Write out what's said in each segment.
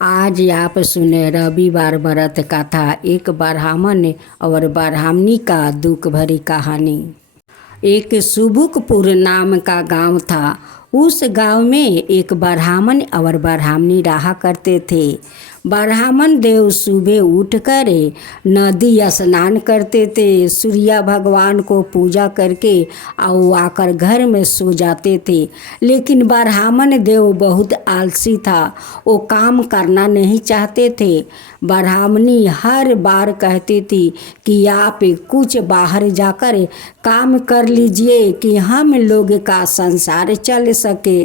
आज आप सुने रविवार व्रत कथा। एक ब्राह्मण और ब्राह्मणी का दुख भरी कहानी। एक सुबुकपुर नाम का गांव था। उस गांव में एक ब्राह्मण और ब्राह्मणी रहा करते थे। ब्राह्मण देव सुबह उठकर नदी स्नान करते थे, सूर्य भगवान को पूजा करके और आकर घर में सो जाते थे। लेकिन ब्राह्मण देव बहुत आलसी था, वो काम करना नहीं चाहते थे। ब्राह्मणी हर बार कहती थी कि आप कुछ बाहर जाकर काम कर लीजिए कि हम लोग का संसार चल सके।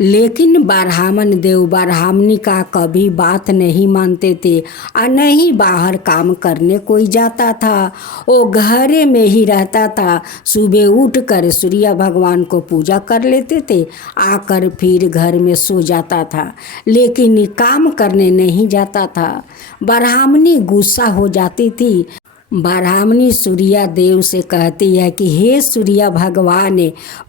लेकिन ब्राह्मण देव ब्राह्मणी का कभी बात नहीं मानते थे और नहीं बाहर काम करने कोई जाता था। वो घरे में ही रहता था। सुबह उठकर सूर्य भगवान को पूजा कर लेते थे, आकर फिर घर में सो जाता था, लेकिन काम करने नहीं जाता था। ब्राह्मणी गुस्सा हो जाती थी। ब्राह्मणी सूर्य देव से कहती है कि हे सूर्य भगवान,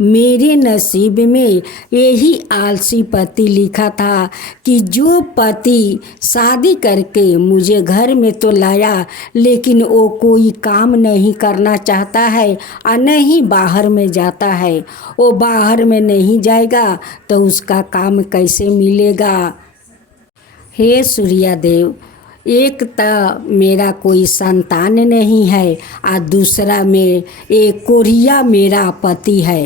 मेरे नसीब में यही आलसी पति लिखा था कि जो पति शादी करके मुझे घर में तो लाया, लेकिन वो कोई काम नहीं करना चाहता है और नहीं बाहर में जाता है। वो बाहर में नहीं जाएगा तो उसका काम कैसे मिलेगा। हे सूर्य देव, एक तो मेरा कोई संतान नहीं है और दूसरा में एक कोरिया मेरा पति है।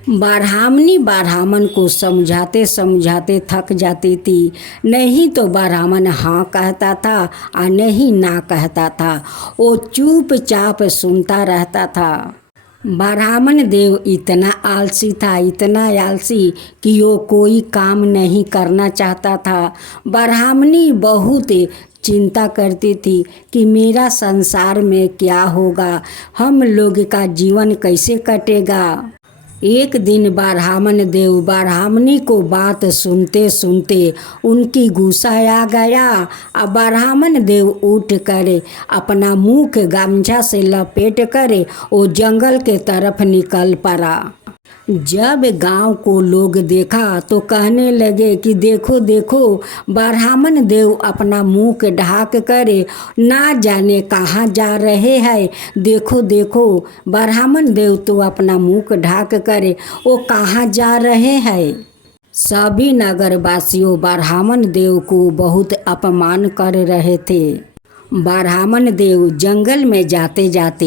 ब्राह्मणी ब्राह्मण को समझाते समझाते थक जाती थी। नहीं तो ब्राह्मण हाँ कहता था और नहीं ना कहता था। वो चुपचाप सुनता रहता था। ब्राह्मण देव इतना आलसी था, इतना आलसी कि वो कोई काम नहीं करना चाहता था। ब्राह्मणी बहुत चिंता करती थी कि मेरा संसार में क्या होगा, हम लोग का जीवन कैसे कटेगा। एक दिन ब्राह्मण देव ब्राह्मणी को बात सुनते सुनते उनकी गुस्सा आ गया और ब्राह्मण देव उठ कर अपना मुख गमछा से लपेट कर वो जंगल के तरफ निकल पड़ा। जब गांव को लोग देखा तो कहने लगे कि देखो देखो, ब्राह्मण देव अपना मुख ढाक कर ना जाने कहाँ जा रहे हैं। देखो देखो, ब्राह्मण देव तो अपना मुख ढाक कर वो कहाँ जा रहे हैं। सभी नगरवासियों ब्राह्मण देव को बहुत अपमान कर रहे थे। ब्राह्मण देव जंगल में जाते जाते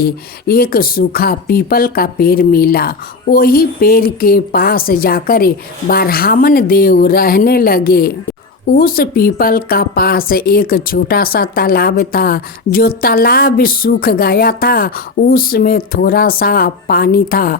एक सूखा पीपल का पेड़ मिला। वही पेड़ के पास जाकर ब्राह्मण देव रहने लगे। उस पीपल का पास एक छोटा सा तालाब था। जो तालाब सूख गया था, उसमें थोड़ा सा पानी था।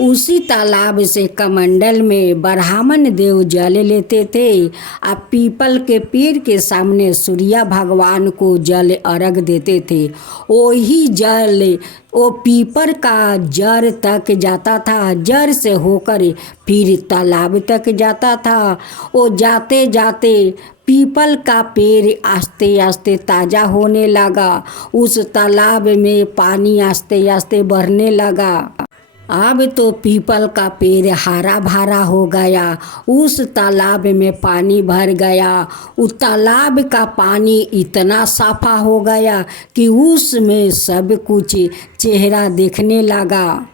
उसी तालाब से कमंडल में ब्राह्मण देव जल लेते थे और पीपल के पेड़ के सामने सूर्य भगवान को जल अर्घ देते थे। वही जल वो पीपल का जड़ तक जाता था, जड़ से होकर फिर तालाब तक जाता था। वो जाते जाते पीपल का पेड़ आस्ते आस्ते ताज़ा होने लगा। उस तालाब में पानी आस्ते आस्ते बढ़ने लगा। अब तो पीपल का पेड़ हरा भरा हो गया। उस तालाब में पानी भर गया। उस तालाब का पानी इतना साफा हो गया कि उसमें सब कुछ चेहरा देखने लगा।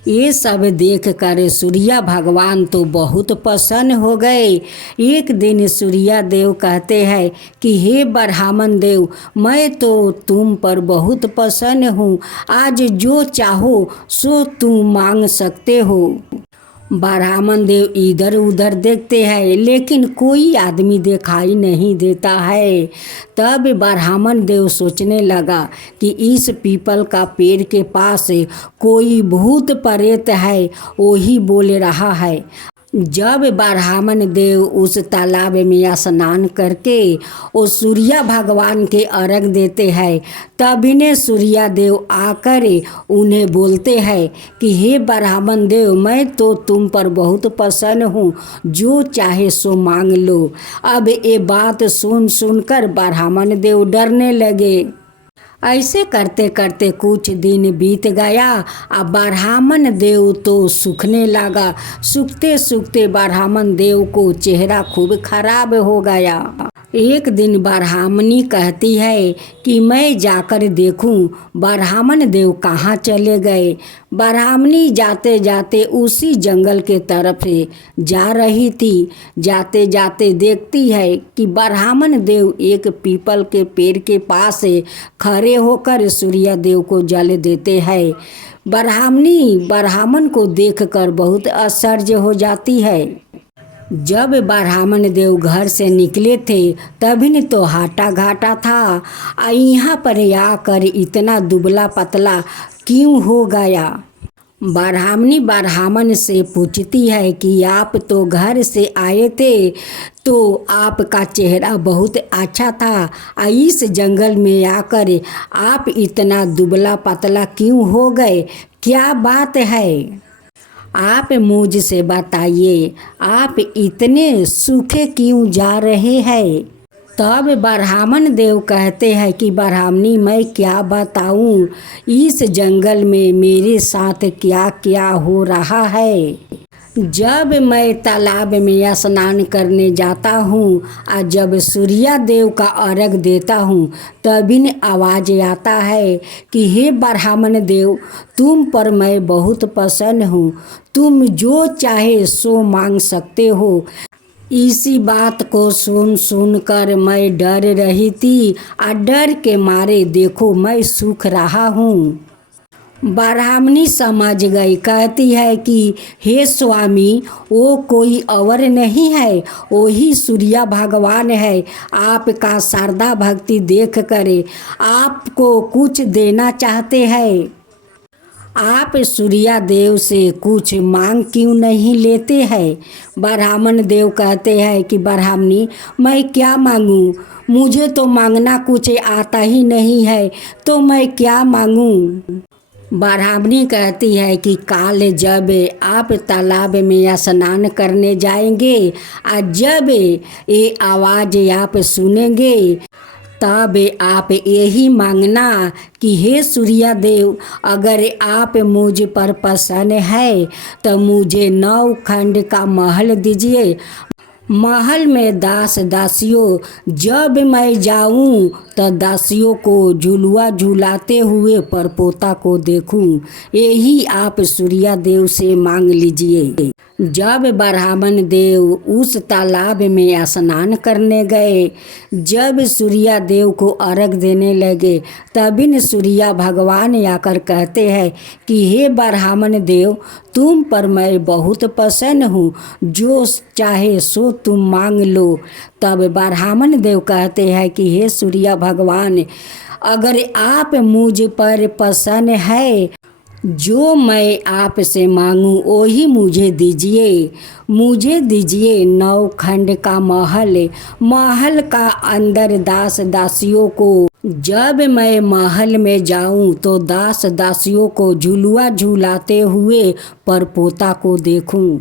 ये सब देख कर सूर्य भगवान तो बहुत प्रसन्न हो गए। एक दिन सूर्य देव कहते हैं कि हे ब्राह्मण देव, मैं तो तुम पर बहुत प्रसन्न हूँ। आज जो चाहो सो तुम मांग सकते हो। ब्राह्मण देव इधर उधर देखते हैं, लेकिन कोई आदमी दिखाई नहीं देता है। तब ब्राह्मण देव सोचने लगा कि इस पीपल का पेड़ के पास कोई भूत प्रेत है, वही बोल रहा है। जब ब्राह्मण देव उस तालाब में स्नान करके वो सूर्य भगवान के अर्घ देते हैं, तभी ने सूर्य देव आकर उन्हें बोलते हैं कि हे ब्राह्मण देव, मैं तो तुम पर बहुत प्रसन्न हूँ, जो चाहे सो मांग लो। अब ये बात सुनकर ब्राह्मण देव डरने लगे। ऐसे करते करते कुछ दिन बीत गया। अब ब्राह्मण देव तो सूखने लगा। सूखते सूखते ब्राह्मण देव को चेहरा खूब खराब हो गया। एक दिन ब्राह्मणी कहती है कि मैं जाकर देखूं ब्राह्मण देव कहाँ चले गए। ब्राह्मणी जाते जाते उसी जंगल के तरफ से जा रही थी। जाते जाते देखती है कि ब्राह्मण देव एक पीपल के पेड़ के पास खड़े होकर सूर्य देव को जल देते हैं। ब्राह्मणी ब्राह्मण को देखकर बहुत आश्चर्य हो जाती है। जब ब्राह्मण देव घर से निकले थे तभी न तो हाटा घाटा था, यहाँ पर आकर इतना दुबला पतला क्यों हो गया। ब्राह्मणी ब्राह्मण से पूछती है कि आप तो घर से आए थे तो आपका चेहरा बहुत अच्छा था, इस जंगल में आकर आप इतना दुबला पतला क्यों हो गए, क्या बात है। आप मुझसे बताइए आप इतने सूखे क्यों जा रहे हैं। तब ब्राह्मण देव कहते हैं कि ब्राह्मणी मैं क्या बताऊं, इस जंगल में मेरे साथ क्या क्या हो रहा है। जब मैं तालाब में स्नान करने जाता हूँ और जब सूर्य देव का अर्घ देता हूँ तभी न आवाज़ आता है कि हे ब्राह्मण देव तुम पर मैं बहुत प्रसन्न हूँ, तुम जो चाहे सो मांग सकते हो। इसी बात को सुन कर मैं डर रही थी और डर के मारे देखो मैं सूख रहा हूँ। ब्राह्मणी समझ गई, कहती है कि हे स्वामी वो कोई और नहीं है, वही सूर्य भगवान है। आपका श्रद्धा भक्ति देख कर आपको कुछ देना चाहते हैं। आप सूर्य देव से कुछ मांग क्यों नहीं लेते हैं। ब्राह्मण देव कहते हैं कि ब्राह्मणी मैं क्या मांगूं, मुझे तो मांगना कुछ आता ही नहीं है, तो मैं क्या मांगूं। ब्राह्मणी कहती है कि काल जब आप तालाब में स्नान करने जाएंगे और जब ये आवाज़ आप सुनेंगे तब आप यही मांगना कि हे सूर्य देव अगर आप मुझ पर प्रसन्न है तो मुझे 9 खंड का महल दीजिए। महल में दास दासियों जब मैं जाऊं तो दासियों को झुलुआ झुलाते हुए परपोता को देखूं, यही आप सूर्य देव से मांग लीजिए। जब ब्राह्मण देव उस तालाब में स्नान करने गए, जब सूर्य देव को अर्घ देने लगे तभी न सूर्य भगवान आकर कहते हैं कि हे ब्राह्मण देव तुम पर मैं बहुत प्रसन्न हूँ, जो चाहे सो तुम मांग लो। तब ब्राह्मण देव कहते हैं कि हे सूर्य भगवान अगर आप मुझ पर प्रसन्न है जो मैं आपसे मांगूं वही मुझे दीजिए। मुझे दीजिए 9 खंड का महल, महल का अंदर दास दासियों को जब मैं महल में जाऊं तो दास दासियों को झुलुआ झुलाते हुए परपोता को देखूं।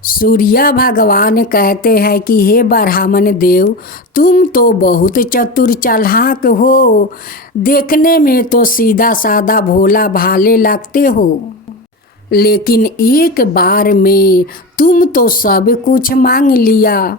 सूर्य भगवान कहते हैं कि हे ब्राह्मण देव तुम तो बहुत चतुर चालाक हो, देखने में तो सीधा साधा भोला भाले लगते हो, लेकिन एक बार में तुम तो सब कुछ मांग लिया।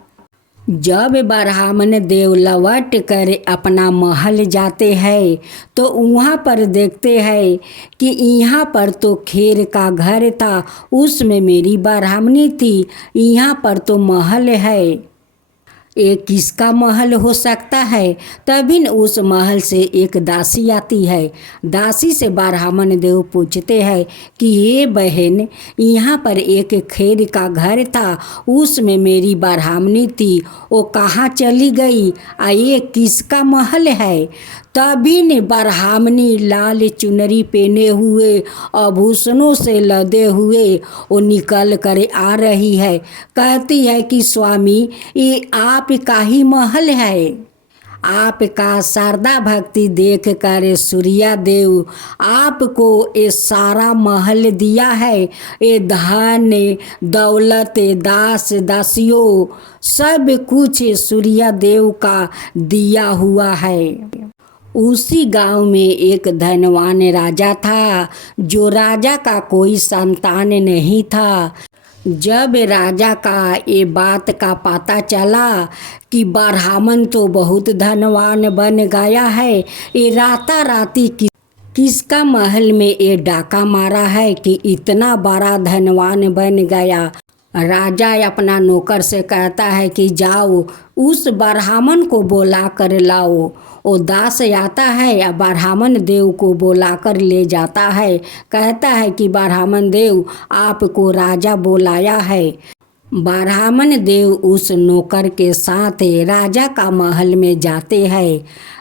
जब ब्राह्मण देव लौट कर अपना महल जाते हैं तो वहाँ पर देखते हैं कि यहाँ पर तो खेर का घर था, उसमें मेरी ब्राह्मणी थी, यहाँ पर तो महल है, ये किसका महल हो सकता है। तभी न उस महल से एक दासी आती है। दासी से ब्राह्मण देव पूछते हैं कि ये बहन यहाँ पर एक खेर का घर था, उसमें मेरी ब्राह्मणी थी, वो कहाँ चली गई, ये किसका महल है। तभी ने ब्राह्मणी लाल चुनरी पहने हुए आभूषणों से लदे हुए वो निकल कर आ रही है। कहती है कि स्वामी ये आपका ही महल है। आपका शारदा भक्ति देख कर सूर्य देव आपको ये सारा महल दिया है, ये धन दौलत दास दासियों सब कुछ सूर्य देव का दिया हुआ है। उसी गांव में एक धनवान राजा था, जो राजा का कोई संतान नहीं था। जब राजा का ये बात का पता चला कि ब्राह्मण तो बहुत धनवान बन गया है, ये राताराती किसका महल में ये डाका मारा है कि इतना बड़ा धनवान बन गया। राजा अपना नौकर से कहता है कि जाओ उस ब्राह्मण को बुला कर लाओ। वो दास आता है या ब्राह्मण देव को बुला कर ले जाता है। कहता है कि ब्राह्मण देव आपको राजा बुलाया है। ब्राह्मण देव उस नौकर के साथ राजा का महल में जाते हैं।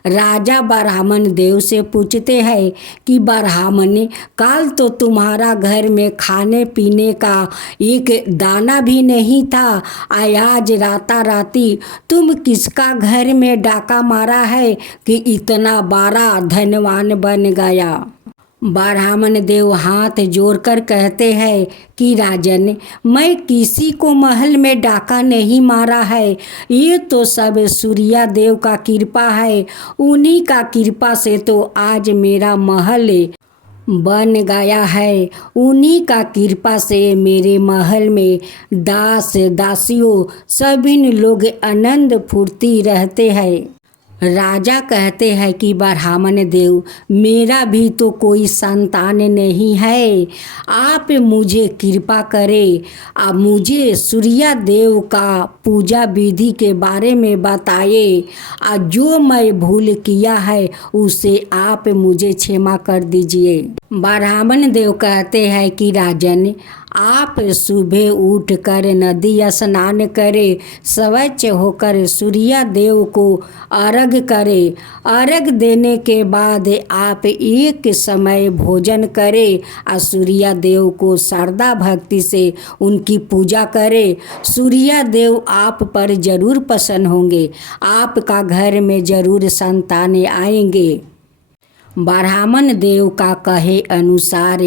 राजा ब्राह्मण देव से पूछते हैं कि ब्राह्मण, कल तो तुम्हारा घर में खाने पीने का एक दाना भी नहीं था, आज राताराती तुम किसका घर में डाका मारा है कि इतना बड़ा धनवान बन गया। ब्राह्मण देव हाथ जोड़कर कहते हैं कि राजन, मैं किसी को महल में डाका नहीं मारा है, ये तो सब सूर्या देव का कृपा है। उन्हीं का कृपा से तो आज मेरा महल बन गया है। उन्हीं का कृपा से मेरे महल में दास दासियों सभी लोग आनंद फुर्ती रहते हैं। राजा कहते हैं कि ब्राह्मण देव, मेरा भी तो कोई संतान नहीं है, आप मुझे कृपा करें। आप मुझे सूर्या देव का पूजा विधि के बारे में बताइए, और जो मैं भूल किया है उसे आप मुझे क्षमा कर दीजिए। ब्राह्मण देव कहते हैं कि राजन, आप सुबह उठकर नदी स्नान करें, स्वच्छ होकर सूर्या देव को अर्घ करें। अर्घ देने के बाद आप एक समय भोजन करें और सूर्या देव को श्रद्धा भक्ति से उनकी पूजा करें। सूर्या देव आप पर जरूर प्रसन्न होंगे, आपका घर में जरूर संतान आएंगे। ब्राह्मण देव का कहे अनुसार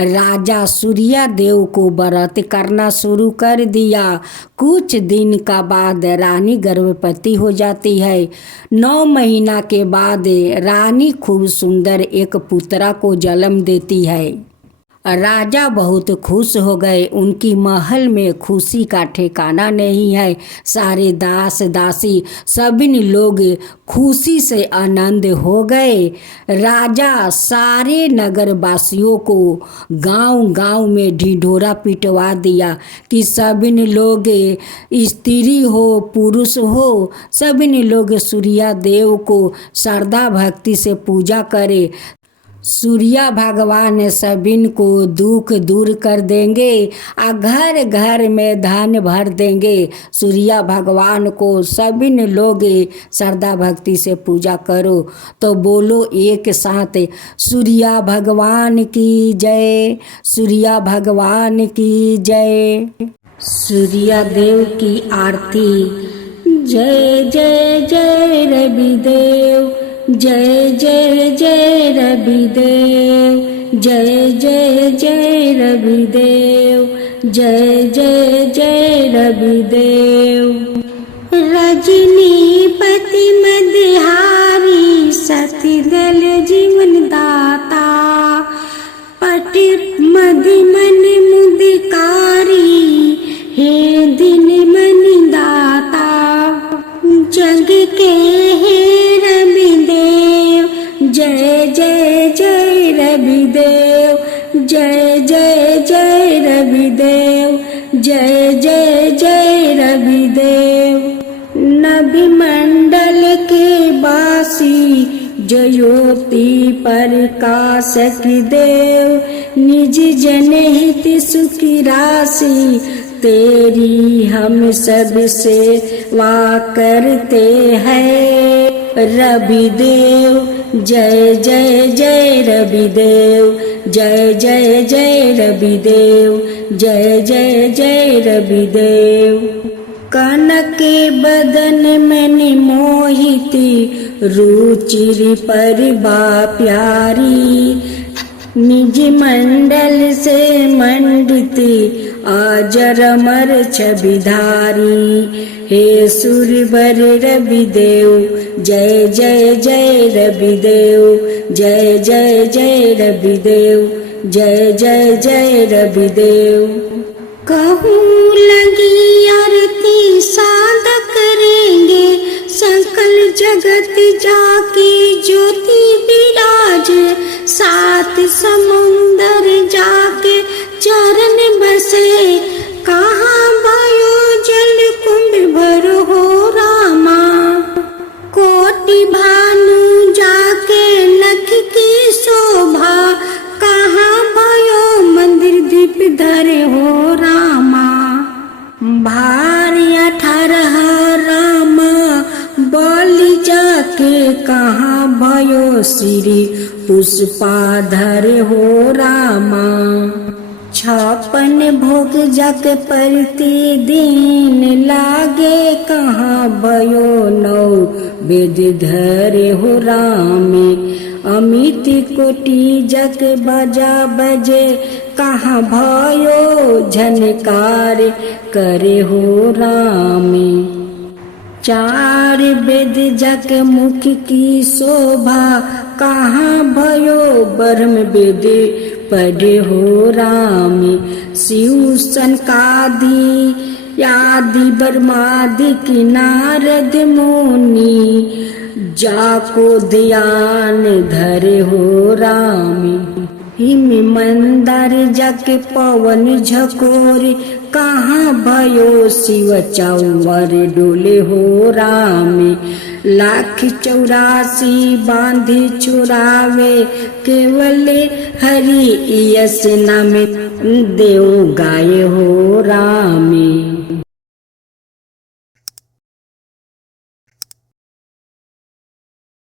राजा सूर्या देव को व्रत करना शुरू कर दिया। कुछ दिन का बाद रानी गर्भवती हो जाती है। 9 महीना के बाद रानी खूब सुंदर एक पुत्रा को जन्म देती है। राजा बहुत खुश हो गए। उनकी महल में खुशी का ठिकाना नहीं है। सारे दास दासी सभी लोग खुशी से आनंद हो गए। राजा सारे नगरवासियों को गांव-गांव में ढिढोरा पिटवा दिया कि सभी लोग, स्त्री हो पुरुष हो, सभी लोग सूर्या देव को श्रद्धा भक्ति से पूजा करें। सूर्या भगवान सभी को दुख दूर कर देंगे और घर घर में धन भर देंगे। सूर्या भगवान को सभी लोग श्रद्धा भक्ति से पूजा करो। तो बोलो एक साथ, सूर्या भगवान की जय, सूर्या भगवान की जय। सूर्या देव की आरती। जय जय जय रवि देव, जय जय जय रवि देव, जय जय जय रवि देव, जय जय जय रवि देव। रजनीपति मदहारी सती दल जीवन दाता, पटि मदि मन मुदिकारी, हे दिन मन दाता। जग के हे रवि देव, जय जय जय रवि देव, जय जय जय रवि देव, जय जय जय रवि देव। नभि मंडल के वासी, ज्योति प्रकाशक देव, निज जनहित सुखी राशि, तेरी हम सब सेवा करते हैं। रवि देव, जय जय जय रवि देव, जय जय जय रवि देव, जय जय जय रवि देव। कनक के बदन मन मोहिती, रुचिर परबा प्यारी, निज मंडल से मंडित, अजर अमर छविधारी। हे सूर्यवर रविदेव जय जय जय रविदेव, जय जय जय रविदेव, जय जय जय रविदेव। कहूँ लगी आरती सादा करेंगे, सकल जगत जाके ज्योति विराज। सात समुंदर जाके चरण बसे, कहाँ भयो जल कुंभ भरो हो रामा। कोटि भानु जाके लख की शोभा, कहाँ भयो मंदिर दीप धरे हो रामा। भारी 18 रामा बलि जाके, कहाँ भयो श्री पुष्पाधर हो रामा। 56 भोग जग प्रतिदिन लागे, कहाँ भयो 9 वेद धरे हो रामे। अमित कोटि जग बजा बजे, कहाँ भयो झनकार करे हो रामे। 4 वेद जग मुख की शोभा, कहाँ भयो ब्रह्म वेद पढ़े हो रामे। शिव सनकादि आदि ब्रह्मादि की नारद मुनि, जाको ध्यान धरे हो रामे। हिम मंदार जग पवन झकोरे, कहाँ भयो शिव चौवर डोले हो रामे। 184 बांधी चुरावे, केवल हरि यश नाम देव गाये हो रामे।